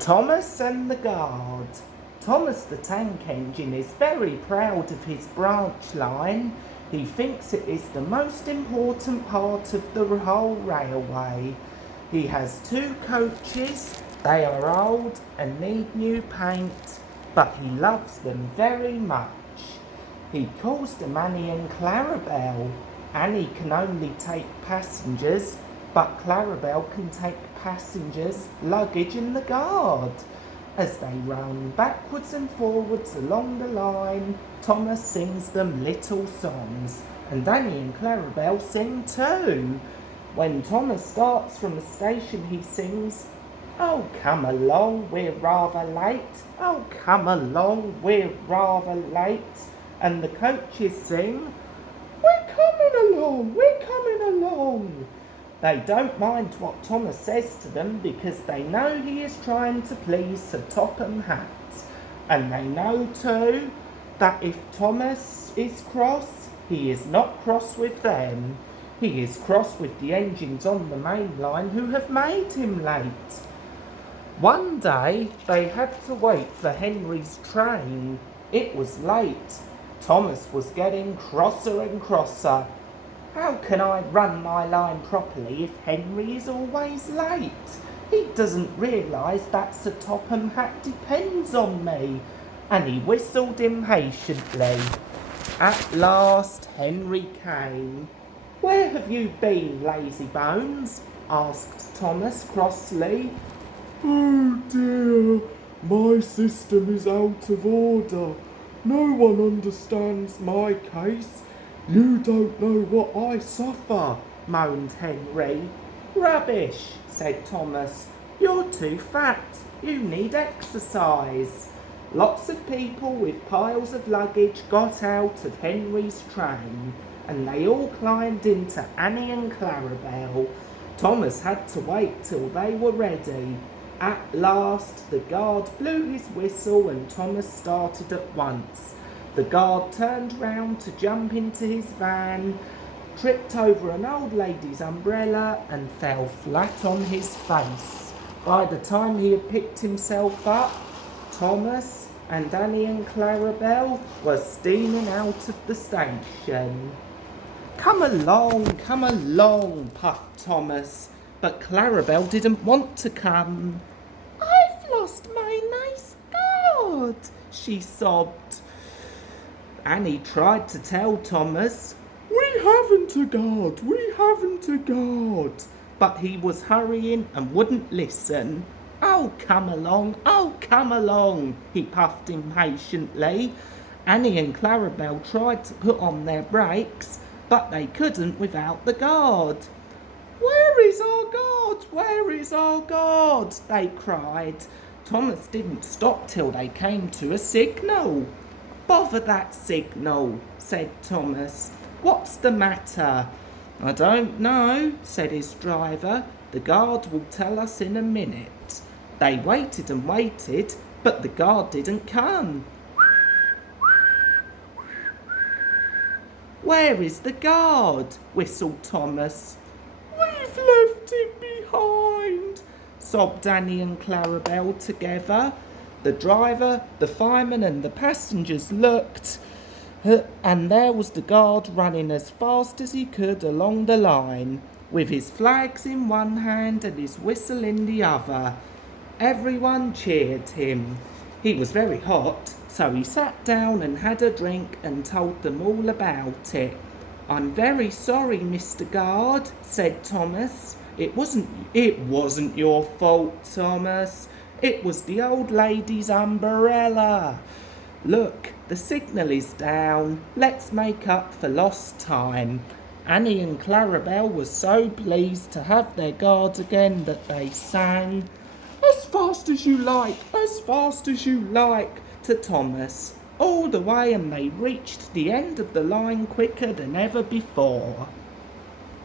Thomas and the Guard. Thomas the Tank Engine is very proud of his branch line. He thinks it is the most important part of the whole railway. He has 2 coaches. They are old and need new paint, but he loves them very much. He calls them Annie and Clarabelle. Annie can only take passengers, but Clarabelle can take passengers, luggage and the guard. As they run backwards and forwards along the line, Thomas sings them little songs, and Annie and Clarabelle sing too. When Thomas starts from a station, he sings, "Oh, come along, we're rather late. Oh, come along, we're rather late." And the coaches sing, "We're coming along, we're coming along." They don't mind what Thomas says to them because they know he is trying to please Sir Topham Hatt. And they know too that if Thomas is cross, he is not cross with them. He is cross with the engines on the main line who have made him late. One day they had to wait for Henry's train. It was late. Thomas was getting crosser and crosser. How can I run my line properly if Henry is always late? He doesn't realise that Sir Topham Hatt depends on me. And he whistled impatiently. At last Henry came. "Where have you been, lazybones?" asked Thomas crossly. "Oh dear, my system is out of order. No one understands my case. You don't know what I suffer," moaned Henry. "Rubbish," said Thomas. "You're too fat. You need exercise." Lots of people with piles of luggage got out of Henry's train, and they all climbed into Annie and Clarabelle. Thomas had to wait till they were ready. At last the guard blew his whistle and Thomas started at once. The guard turned round to jump into his van, tripped over an old lady's umbrella and fell flat on his face. By the time he had picked himself up, Thomas and Annie and Clarabelle were steaming out of the station. Come along, puffed Thomas, but Clarabelle didn't want to come. "I've lost my nice guard," she sobbed. Annie tried to tell Thomas, "We haven't a guard, we haven't a guard." But he was hurrying and wouldn't listen. Oh, come along, he puffed impatiently. Annie and Clarabelle tried to put on their brakes, but they couldn't without the guard. "Where is our guard? Where is our guard?" they cried. Thomas didn't stop till they came to a signal. "Bother that signal," said Thomas. "What's the matter?" "I don't know," said his driver. "The guard will tell us in a minute." They waited and waited, but the guard didn't come. "Where is the guard?" whistled Thomas. "We've left him behind," sobbed Annie and Clarabelle together. The driver, the fireman and the passengers looked, and there was the guard running as fast as he could along the line, with his flags in one hand and his whistle in the other. Everyone cheered him. He was very hot, so he sat down and had a drink and told them all about it. "I'm very sorry, Mr. Guard," said Thomas. It wasn't your fault, Thomas. It was the old lady's umbrella. Look, the signal is down. Let's make up for lost time." Annie and Clarabelle were so pleased to have their guard again that they sang, "As fast as you like, as fast as you like," to Thomas, all the way, and they reached the end of the line quicker than ever before.